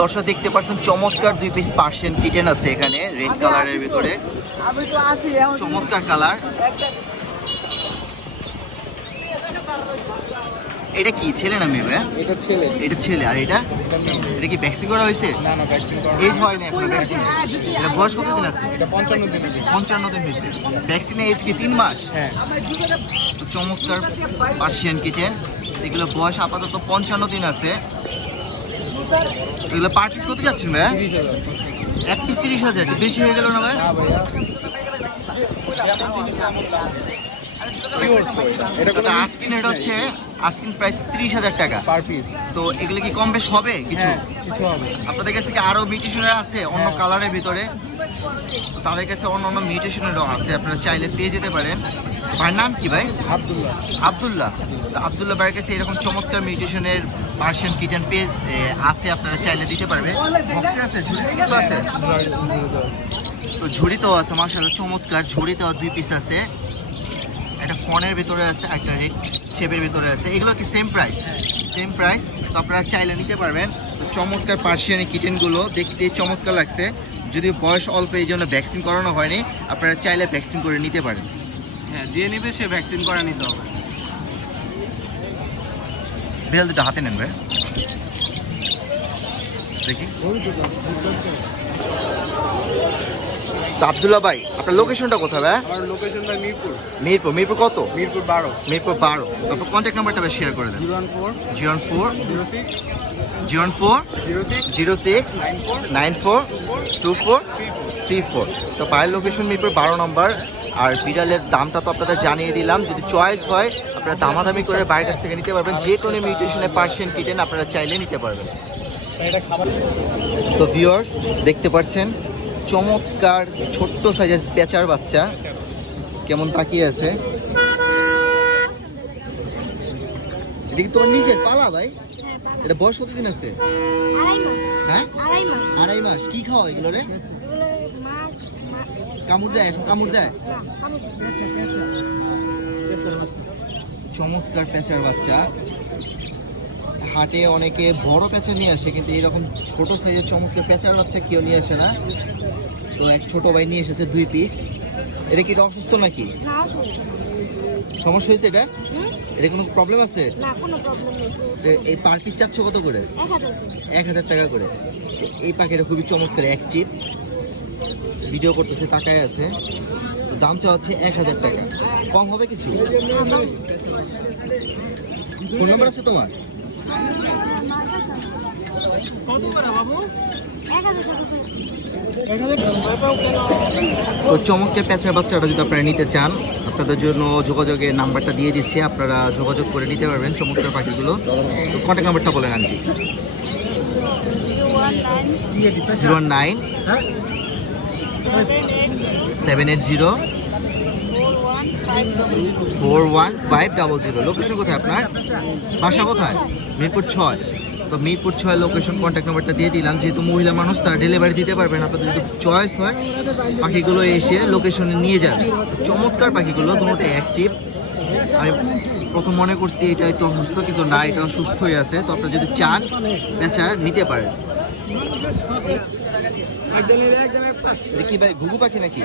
দর্শক দেখতে পাচ্ছেন চমৎকার 2 পিস পার্সিয়ান কিটেন আছে এখানে রেড কালারের ভিতরে, চমৎকার কালার। এটা কি ছেলে না মেয়ে? এটা ছেলে। এটা ছেলে। আর এটা কি ভ্যাকসিন করা হয়েছে? না না, ভ্যাকসিন করা এজ হয়নি এখনো ভ্যাকসিন। এটা বয়স কতদিন আছে? এটা 55 দিন। 55 দিন হয়েছে। ভ্যাকসিনের এজ কি 3 মাস? হ্যাঁ। তো চমৎকার পার্সিয়ান কিটেন, এগুলো বয়স আপাতত 55 দিন আছে। এগুলো পার পিস কত যাচ্ছেন ভাইয়া? 30,000। এক পিস 30,000, বেশি হয়ে গেল না ভাই? হ্যাঁ ভাইয়া। এটা আস্কিন রেট হচ্ছে আস্কিন প্রাইস 30,000 টাকা পার পিস। তো এগুলো কি কম বেশ হবে কিছু? কিছু হবে। আপনাদের কাছে কি আরো মিউটেশনের আছে অন্য কালারের ভিতরে? তো তাদের কাছে অন্য অন্য মিউটেশনেরও আছে, আপনারা চাইলে পেয়ে যেতে পারেন। ভাইয়ের নাম কি ভাই? আব্দুল্লাহ। আব্দুল্লাহ। তো আব্দুল্লাহ ভাইয়ের কাছে এরকম চমৎকার মিউটেশনের পার্সিয়ান কিটেন পেয়ে আছে, আপনারা চাইলে দিতে পারবে। বক্সে আছে, ঝুড়িতে কিছু আছে? তো ঝুড়িতেও আছে মাশাআল্লাহ, চমৎকার ঝুড়িতেও 2 পিস আছে। একটা ফোনের ভিতরে আছে, একটা রেড শেপের ভিতরে আছে। এগুলো কি সেম প্রাইস? Same price. তো আপনারা চাইলে নিতে পারবেন। তো চমৎকার পার্সিয়ান কিটেনগুলো দেখতে চমৎকার লাগছে, যদিও বয়স অল্প এই জন্য ভ্যাকসিন করানো হয়নি। আপনারা চাইলে ভ্যাকসিন করে নিতে পারেন। হ্যাঁ, যে নেবে সে ভ্যাকসিন করা নিতে হবে। বিড়াল দুটো হাতে নেন ভাই, দেখি। তো আব্দুল্লাহ ভাই, আপনার লোকেশনটা কোথায় ভাই? আমার লোকেশনটা মিরপুর। মিরপুর। মিরপুর কত? মিরপুর 12। মিরপুর 12। তারপর কন্ট্যাক্ট নাম্বারটা শেয়ার করে দেন। 014 06 06 942434। তো পায়ের লোকেশন মিরপুর 12 নম্বর। আর বিড়ালের দামটা তো আপনাদের জানিয়ে দিলাম। যদি চয়েস হয় আপনারা দামাদামি করে বাইরের কাছ থেকে নিতে পারবেন। যে কোনো মিউটেশনের পার্সিয়ান কিটেন আপনারা চাইলে নিতে পারবেন। তো ভিউয়ার্স দেখতে পাচ্ছেন চমৎকার ছোট্ট সাইজের পেঁচার বাচ্চা কেমন তাকিয়ে আছে। এটা কি তোমার নিজের পালা ভাই? এটা বয়স কতদিন আছে? 2.5 মাস। হ্যাঁ, 2.5 মাস। 2.5 মাস। কি খাওয়া এগুলো রে? কামড় দেয়? এখন কামড় দেয়? চমৎকার পেঁচার বাচ্চা। হাটে অনেকে বড় পেঁচা নিয়ে আসে, কিন্তু এরকম ছোট সাইজের চমৎকার পেঁচার বাচ্চা কেউ নিয়ে আসে না। তো এক ছোট ভাই নিয়ে এসেছে 2 পিস। এটা কি অসুস্থ নাকি? সমস্যা হয়েছে? এটা কোনো প্রবলেম আছে? এই পার পিস চাচ্ছ কত করে? 1,000 টাকা করে। এই পাখিটা খুবই চমৎকার, অ্যাক্টিভ, ভিডিও করতেছে, তাকায় আছে। দাম চাওয়া হচ্ছে 1,000 টাকা। কম হবে কিছু? ফোন নাম্বার আছে তোমার? তো চমৎকার পেঁচার বাচ্চাটা যদি আপনারা নিতে চান, আপনাদের জন্য যোগাযোগের নাম্বারটা দিয়ে দিচ্ছি, আপনারা যোগাযোগ করে নিতে পারবেন চমৎকার পাখিগুলো। তো কন্ট্যাক্ট নাম্বারটা বলেন আন্টি। 09 780 41500। লোকেশন কোথায় আপনার? বাসা কোথায়? মিরপুর 6। তো মিরপুর 6 লোকেশন, কন্ট্যাক্ট নাম্বারটা দিয়ে দিলাম। যেহেতু মহিলা মানুষ, তারা ডেলিভারি দিতে পারবেন। আপনাদের যদি চয়েস হয় পাখিগুলো এসে লোকেশনে নিয়ে যাবে। চমৎকার পাখিগুলো, দুটোটাই অ্যাক্টিভ। আমি প্রথম মনে করছি এটা একটু অসুস্থ, কিন্তু না, এটা সুস্থই আছে। তো আপনারা যদি চান পেঁচা নিতে পারেন। কি ভাই, ঘুঘু পাখি নাকি?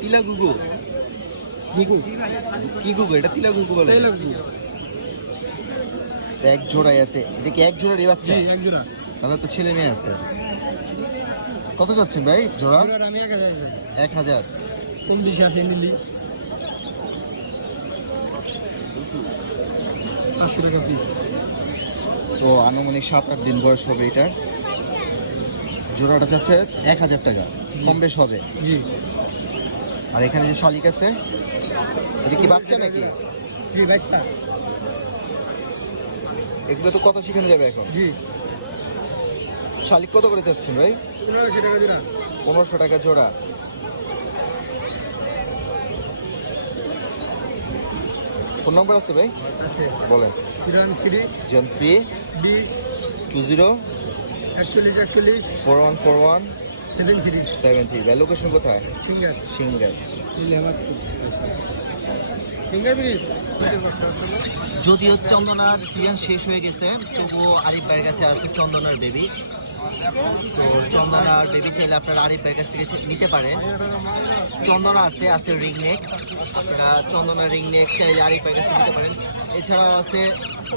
তিলা ঘুঘু? কি ঘুঘু এটা? তিলা ঘুঘু বলে? এক জোড়াই আছে। এটা কি এক জোড়ারই বাচ্চা? তাহলে তো ছেলে মেয়ে আছে। কত যাচ্ছেন ভাই জোড়া? 1,000। তো আনুমানিক 7-8 দিন বয়স হবে এটার। জোড়াটা যাচ্ছে 1,000 টাকা, কম বেশ হবে। আর এখানে যে শালিক আছে, এটা কি বাচ্চা নাকি? এগুলো তো কত শিখানো যাবে এখন? শালিক কত করে যাচ্ছেন ভাই? 1500 টাকা জোড়া। ফোন নম্বর আছে ভাই? বলেন। 03 20 4141 73। ভাই লোকেশন কোথায়? সিঙ্গার। যদিও চন্দনার সিজন শেষ হয়ে গেছে, তবুও আরিফ ভাইয়ের কাছে আছে চন্দনার বেবি। তো চন্দনা আর বেবি চাইলে আপনারা আরিফ ভাইয়ের কাছ থেকে নিতে পারেন। চন্দনা আছে, আছে রিং নেক, আপনারা চন্দনা রিং নেক চাইলে আরিফ ভাইয়ের কাছ থেকে নিতে পারেন। এছাড়াও আছে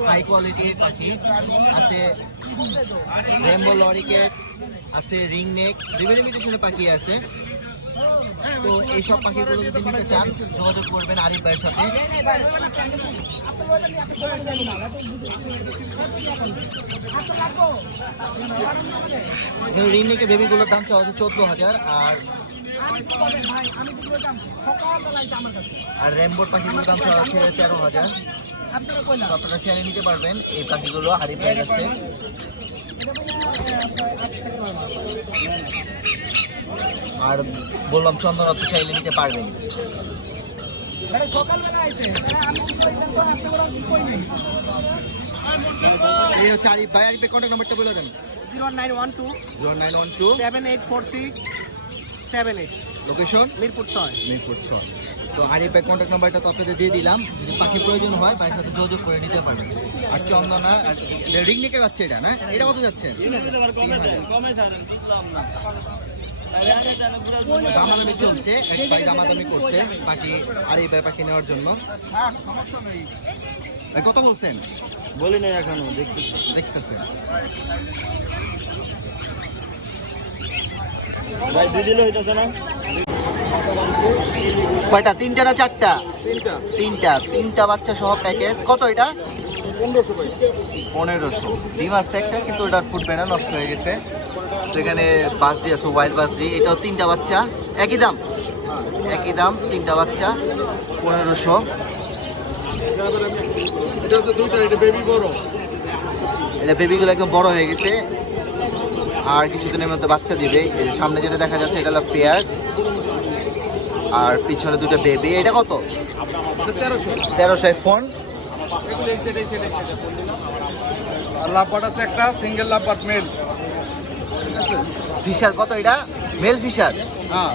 হাই কোয়ালিটির পাখি, আছে রেমবো লরিকেট, আছে রিং নেক, বিভিন্ন মিউটেশনের পাখি আছে। তো এইসব পাখিগুলো যদি নিতে চান যোগাযোগ করবেন আরিফ ভাইয়ের সাথে। রিং নেকের বেবিগুলোর দাম চাওয়া হচ্ছে 14,000, আর রেমবোর পাখিগুলোর দাম চাওয়া হচ্ছে 13,000। আপনারা চাইলে নিতে পারবেন এই পাখিগুলো আরিফ ভাইয়ের কাছে। আর বললাম চন্দনা তো চাইলে নিতে পারবেন। এই হচ্ছে আরিফ ভাই। আরিফের কন্ট্যাক্ট নাম্বারটা বলে দেন। 0912 0912 784678। লোকেশন মিরপুর 6। মিরপুর 6। তো আরিফ ভাই কন্ট্যাক্ট নাম্বারটা তো আপনাদের দিয়ে দিলাম, যদি পাখি প্রয়োজন হয় ভাইয়ের সাথে যোগাযোগ করে নিতে পারেন। আর চন্দনা রিং নেকের বাচ্চা এটা না, এটা কত যাচ্ছে? 3,000। দামাদামি চলছে, এক ভাই দামাদামি করছে পাখি আরিফ ভাই পাখি নেওয়ার জন্য। ভাই কত বলছেন? বলি না এখনো, দেখতেছেন। ভাই দিদিলে হইতেছে না? কয়টা? 3টা না 4টা? 3টা বাচ্চা সহ প্যাকেজ। কত এটা? 1500 ভাই। 1500। ডিম আছে একটা, কিন্তু ওটা ফুটবে না, নষ্ট হয়ে গেছে। সেখানে বাসরি আছে, ওয়াইল্ড বাসরি, এটাও 3টা বাচ্চা, একই দাম। 3টা বাচ্চা 1500। এটা হচ্ছে দুইটা, এটা বেবি বড়। এটা বেবিগুলো একদম বড় হয়ে গেছে, আর কিছুদিনের মধ্যে বাচ্চা দিবে। এই যে সামনে যেটা দেখা যাচ্ছে এটা হলো পেয়ার, আর পিছনে দুটো বেবি। এটা কত? 1300। ফোন আর লাভবার্ড আছে একটা, সিঙ্গেল লাভবার্ড মেল। ফিশার কত? এটা মেল ফিশার। হ্যাঁ,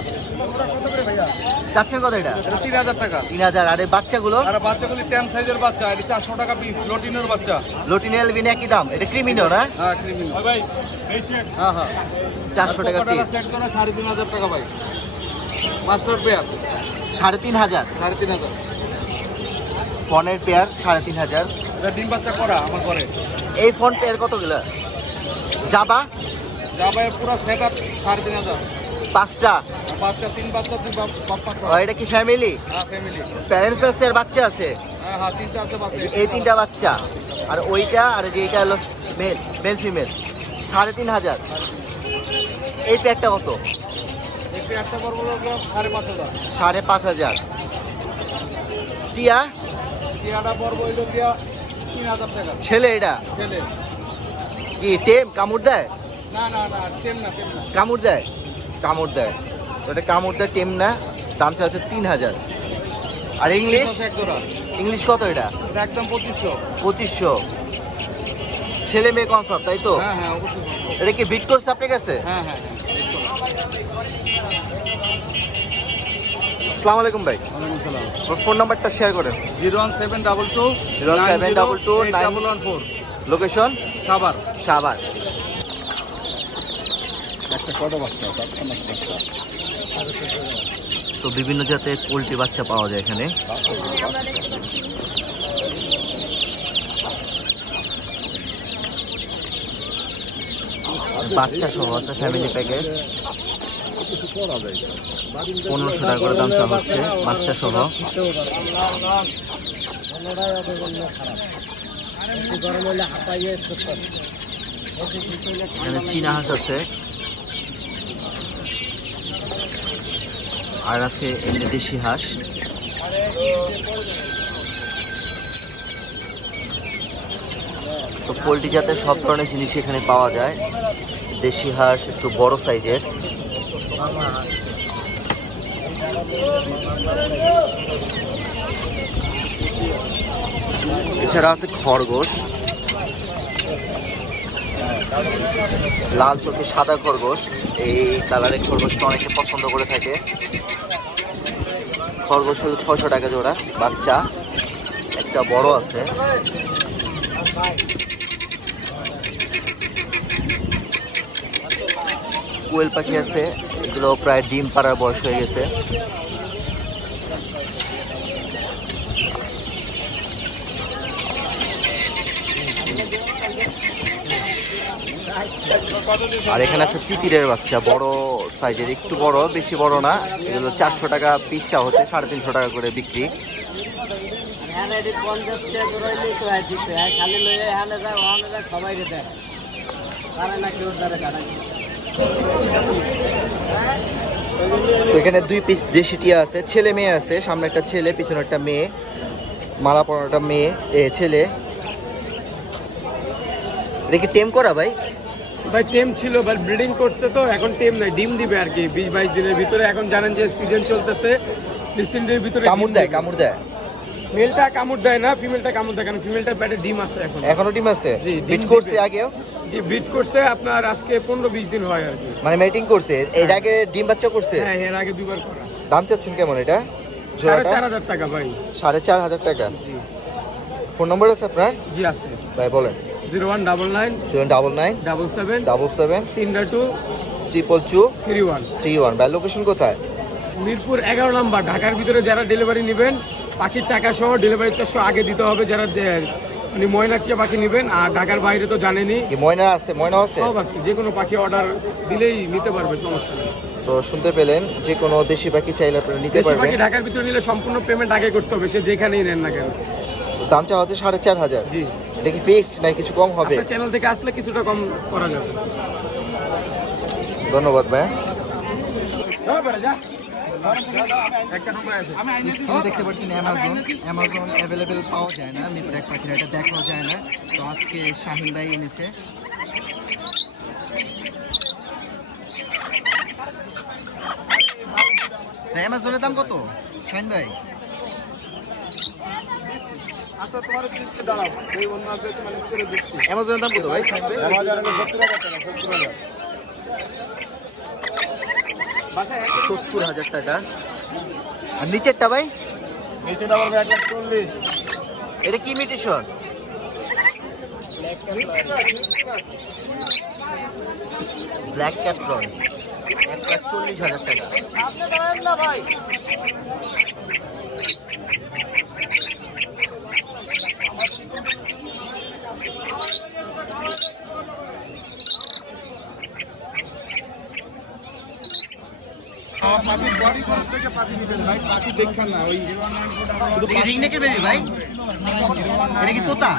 চাচ্ছেন কত এটা? এটা 3000 টাকা। 3000। আর এই বাচ্চাগুলো? আর বাচ্চাগুলি 10 সাইজের বাচ্চা, এটা 400 টাকা পিস। লটিনের বাচ্চা। লটিনেল বিন একই দাম। এটা ক্রিমিনো না? হ্যাঁ, ক্রিমিনাল ভাই। হ্যাঁ হ্যাঁ, 400 টাকা পিস। সেট করে 3500 টাকা ভাই। Master pair 3500। 3500। ফোনের পেয়ার 3500। এটা ডিম বাচ্চা করা আমার ঘরে। এই ফোন পেয়ার কতগুলো? জাবা যা ভাই পুরো সেট আপ 3500। 5টা। বাচ্চা 3 বাচ্চা 2 বাচ্চা। এটা কি ফ্যামিলি? হ্যাঁ, ফ্যামিলি। প্যারেন্টস আছে আর বাচ্চা আছে? হ্যাঁ হ্যাঁ, 3টা আছে বাচ্চা। এই 3টা বাচ্চা, আর ওইটা, আর যে এইটা হলো মেল ফিমেল। 3500। এই প্যাকটা কত? এই পেয়ারটা পড়বো 5500। 5500। টিয়া টিয়াটা পড়বো হইলো গিয়া 3000 টাকা। ছেলে এটা ছেলে। কি টেম কামড় দেয়? না না না, টেম না, টেম না। কামড় দেয়? কামড় দেয়। তো এটা কামড় দেয়, টেম না। দাম চাচ্ছে 3000। আর ইংলিশ? এক জোড়া। ইংলিশ কত এটা? এটা একদম 2500। 2500। ছেলে মেয়ে কনফার্ম, তাই তো? হ্যাঁ হ্যাঁ, অবশ্যই। এটা কি বিট করছে আপনার কাছে? হ্যাঁ হ্যাঁ। আসসালামু আলাইকুম ভাই, ওয়ালাইকুম সালাম। ফোন নাম্বারটা শেয়ার করেন। 01722 01722 9114। লোকেশন? সাভার। সাভার। একটা কত বাচ্চা? তো বিভিন্ন জাতের পোলট্রি বাচ্চা পাওয়া যায় এখানে। বাচ্চা সহ আছে, ফ্যামিলি প্যাকেজ। 1500 টাকা করে দাম চাওয়া হচ্ছে বাচ্চা সহ। এখানে চীনা হাঁস আছে, আর আছে এমনি দেশি হাঁস। তো পোলট্রি জাতের সব ধরনের জিনিস এখানে পাওয়া যায়। দেশি হাঁস একটু বড় সাইজের, এছাড়া আছে খরগোশ, লাল চোখে সাদা খরগোশ। এই কালারের খরগোশটা অনেকে পছন্দ করে থাকে। খরগোশ হলো 600 টাকা জোড়া। বাচ্চা একটা বড় আছে। কোয়েল পাখি আছে, এগুলো প্রায় ডিম পাড়ার বয়স হয়ে গেছে। আর এখানে আছে তিতিরের বাচ্চা, বড় সাইজের, একটু বড়, বেশি বড় না। এগুলো 400 টাকা পিস চা হচ্ছে, 350 টাকা করে বিক্রি। তো এখানে 2 পিস দেশি টিয়া আছে, ছেলে মেয়ে আছে, সামনে একটা ছেলে, পিছনে একটা মেয়ে, মালা পরানোটা মেয়ে, ছেলে। এটা কি টেম করা ভাই? ভাই টেম ছিল, বাট ব্রিডিং করছে তো এখন টেম নাই, ডিম দিবে আর কি 20-22 দিনের ভিতরে। এখন জানেন যে সিজন চলতেছে, ডিসেম্বরের ভিতরে কামড় দেয়, কামড় দেয়। মেলটা কামড় দেয় না, ফিমেলটা কামড় দেয়, কারণ ফিমেলটার পেটে ডিম আছে এখন। এখনো ডিম আছে? জি, ডিম বিট করছে দিবে। আগেও? জি, ব্রিড করছে আপনার আজকে 15-20 দিন হয় আর কি। মানে মেটিং করছে, এর আগে ডিম বাচ্চা করছে? হ্যাঁ, এর আগে 2 বার করা। দাম চাচ্ছেন কেমন এটা জোড়াটা? 4,500 টাকা ভাই। 4,500 টাকা। জি ফোন নম্বর আছে আপনার? জি আছে। ভাই বলেন। 0199 799 77 77 302 222 31। 31। ভাই লোকেশন কোথায়? মিরপুর 11 নম্বর। ঢাকার ভিতরে যারা ডেলিভারি নেবেন, পাখির টাকা সহ ডেলিভারি চার্জ আগে দিতে হবে, যারা মানে ময়নাচিয়া পাখি নেবেন। আর ঢাকার বাইরে তো জানেনই, কি ময়না আছে? ময়না আছে? সব আছে, যে কোনো পাখি অর্ডার দিলেই নিতে পারবে, সমস্যা নেই। তো শুনতে পেলেন, যে কোনো দেশি পাখি চাইলে আপনারা নিতে দেশি পারবেন। পাখি ঢাকার ভিতরে নিলে সম্পূর্ণ পেমেন্ট আগে করতে হবে, সে যেখানেই নেন না কেন। তো দাম চাওয়া হচ্ছে 4,500। জি, এটা কি ফিক্সড না কিছু কম হবে? আপনার চ্যানেল থেকে আসলে কিছুটা কম করা যাবে। ধন্যবাদ ভাই। দেখতে পাচ্ছেন অ্যামাজন অ্যাভেলেবেল পাওয়া যায় না, মিরপুর এক পাখিরা, এটা দেখাও যায় না। তো আজকে শাহিন ভাই এনেছে। অ্যামাজনের দাম কত শাহিন ভাই? অ্যামাজনের দাম কত ভাই শাহিন ভাই? 70,000 টাকা। আর নিচেরটা ভাই? এটা কি মিউটেশন? ব্ল্যাক ক্যাপ্রন, 1,40,000 টাকা। রিংনেকের বেবি ভাই? এটা কি তোতা?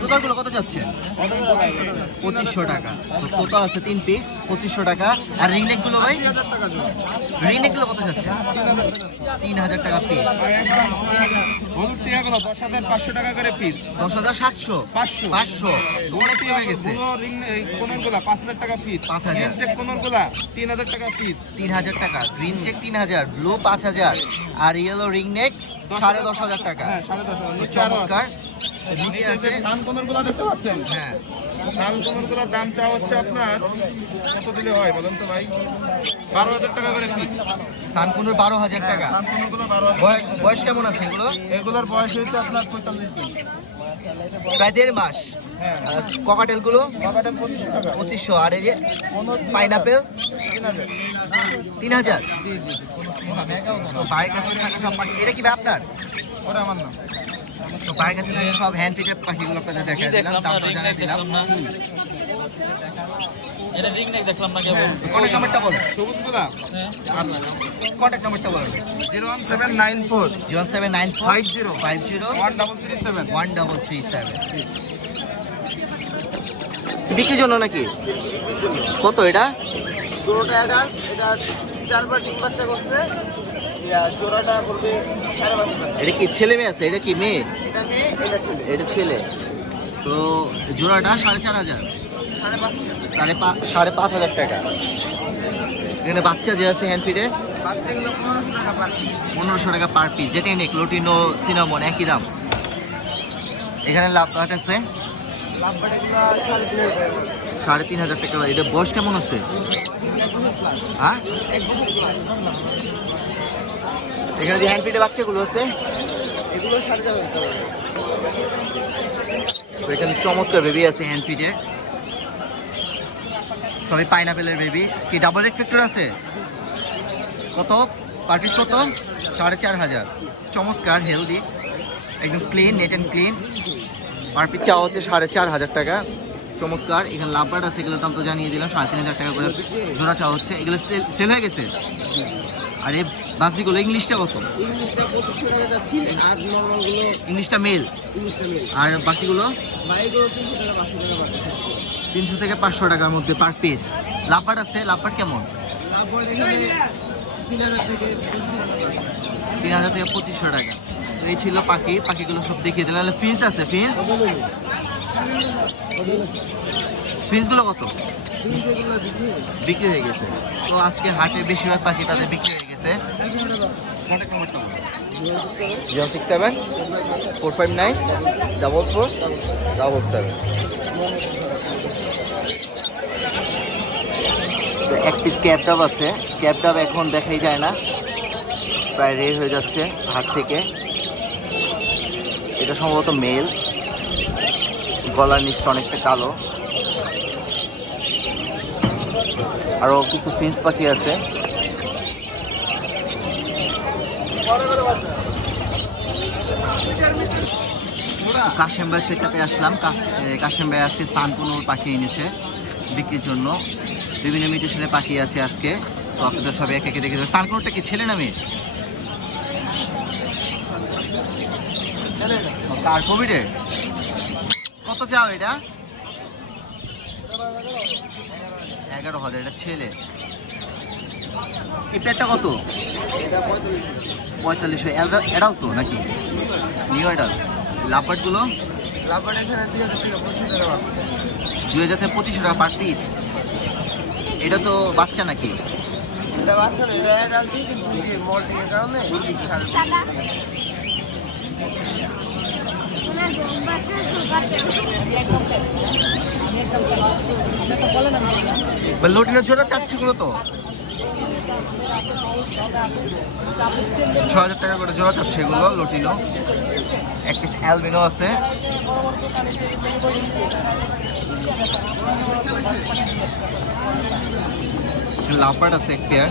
তোতার গুলো কত যাচ্ছে? 2500 টাকা। তো তোতা আছে 3 পিস, 2500 টাকা। আর রিংনেক গুলো ভাই? রিংনেক গুলো কত যাচ্ছে? 3,000 টাকা পিস। 10,500 টাকা করে পিস। 10,700? 500 অনেক কমে গেছে। কোনগুলা 5,000 টাকা পিস। 5,000। কোনগুলা 3,000 টাকা পিস। 3,000 টাকা। গ্রিন চেক 3,000, ব্লু 5,000, আর ইয়েলো রিংনেক 10,500 টাকা। হ্যাঁ, 10,500 নিচে আরো আছে। চমৎকার। নিচে আছে। ধান কোনগুলা দেখতে পাচ্ছেন? হ্যাঁ, ধান কোনগুলার দাম চাওয়া হচ্ছে আপনার কত দিলে হয় বলেন তো ভাই? 12,000 টাকা করে পিস। সানকুনুর 12,000 টাকা। ধান কোনগুলো 12,000। বয়স কেমন আছে এগুলো? এগুলোর বয়স হয়েছে আপনার 45 দিন। প্রায় 1.5 মাস। হ্যাঁ, আর ককাটেল গুলো বাবাটা 2500 টাকা। 2500। আর এই যে পাইনাপেল 3,000। 3,000। জি জি জি। তো ভাইয়ের কাছে থাকা সব পাখি, এটা কি ভাই আপনার? ওটা আমার না। তো ভাইয়ের কাছে থাকা সব হ্যান্ড ফিটের পাখিগুলো আপনাদের দেখা দিলাম, দামটা জানিয়ে দিলাম। কন্ট্যাক্ট নাম্বারটা বলেন। সবুজগুলা কন্ট্যাক্ট নাম্বারটা বলেন। 01794 0794 50 1337। 1337। বিক্রির জন্য নাকি? কত এটা? জোড়াটা এটা 4বার ডিম বাচ্চা করছে। জোড়াটা বলবে 5.5 এটা কি ছেলে মেয়ে আছে? এটা কি মেয়ে? এটা মেয়ে, এটা ছেলে। এটা ছেলে। তো জোড়াটা 4,500, 5,500 টাকা। এখানে বাচ্চা যে আছে হ্যান্ড ফিডে বাচ্চাগুলো 1500 টাকা পার পিস। 1500 টাকা পার পিস। যেটাই নেক, লোটিনো, সিনামন একই দাম। এখানে লাভ আছে লাভবাটাগুলো 3,500 টাকা। 3,500 টাকা। এটা বয়স কেমন আছে? হ্যাঁ, এখানে যে হ্যান্ড ফিডে বাচ্চাগুলো আছে এগুলো 4,000 টাকা। তো এখানে চমৎকার বেবি আছে হ্যান্ড ফিডে। সবই পাইনাপেলের বেবি। কি ডাবল রেড ফ্যাক্টর আছে? কত পার পিস? কত? 4,500। চমৎকার, হেলদি, একদম clean, net and clean. Per piece চাওয়া হচ্ছে 4,500 টাকা। চমৎকার। এখানে লাভবার্ড আছে, এগুলোর দাম তো জানিয়ে দিলাম, 3,500 টাকা করে জোড়া চাওয়া হচ্ছে। এগুলো সেল হয়ে গেছে। আর এই বাসিগুলো ইংলিশটা কত? ইংলিশটা 2500 টাকা যাচ্ছি, আর নর্মালগুলো ইংলিশটা মেল, ইংলিশটা মেল। আর বাকিগুলো বাইকগুলো 300 টাকা 500 টাকা বাড়ছে। 300 থেকে 500 টাকার মধ্যে পার পিস। লাভবার্ড আছে, লাভবার্ড কেমন? লাভ হয় এখানে 3000 থেকে 3,000 থেকে 2,500 টাকা। তো এই ছিল পাখি, পাখিগুলো সব দেখিয়ে দিলাম। ফিন্স আছে, ফিন্স, ফিন্সগুলো কত? বিক্রি হয়ে গেছে। তো আজকে হাটে বেশিরভাগ পাখি তাদের বিক্রি হয়ে গেছে। 067-459-4477। তো এক পিস ক্যাপডাব আছে। ক্যাপডাব এখন দেখাই যায় না, প্রায় রের হয়ে যাচ্ছে হাট থেকে। এটা সম্ভবত মেল, গলার নিচটা অনেকটা কালো। আরো কিছু ফিন্স পাখি আছে। কাশেম ভাই সেটাতে আসলাম। কাশেম ভাই আজকে সানকুনোর পাখি এনেছে বিক্রির জন্য। বিভিন্ন মিউটেশনের পাখি আছে আজকে, তো আপনাদের সবাই একে একে দেখে দেবে। সানকুনোরটা কি ছেলে না মেয়ে? কার কোভিডে কত চাও এটা? 11,000। এটা ছেলে। এই পেটটা কত? 4500। এটাও তো নাকি নিউ এডাল? লাভবার্ডগুলো? লাভবার্ড এখানে 2000 থেকে 2500 টাকা পার পিস। এটা তো বাচ্চা নাকি? এটা বাচ্চা না, এটা অ্যাডাল্ট, কিন্তু মল্টিং এর কারণে দাদা ওনার বোম্বাটা লোটিনের জোড়া চাচ্ছিগুলো তো 6,000 টাকা করে জোড়া চাচ্ছে এগুলো লোটিনো। এক পিস অ্যালবিনো আছে। লাভবার্ড আছে এক পেয়ার।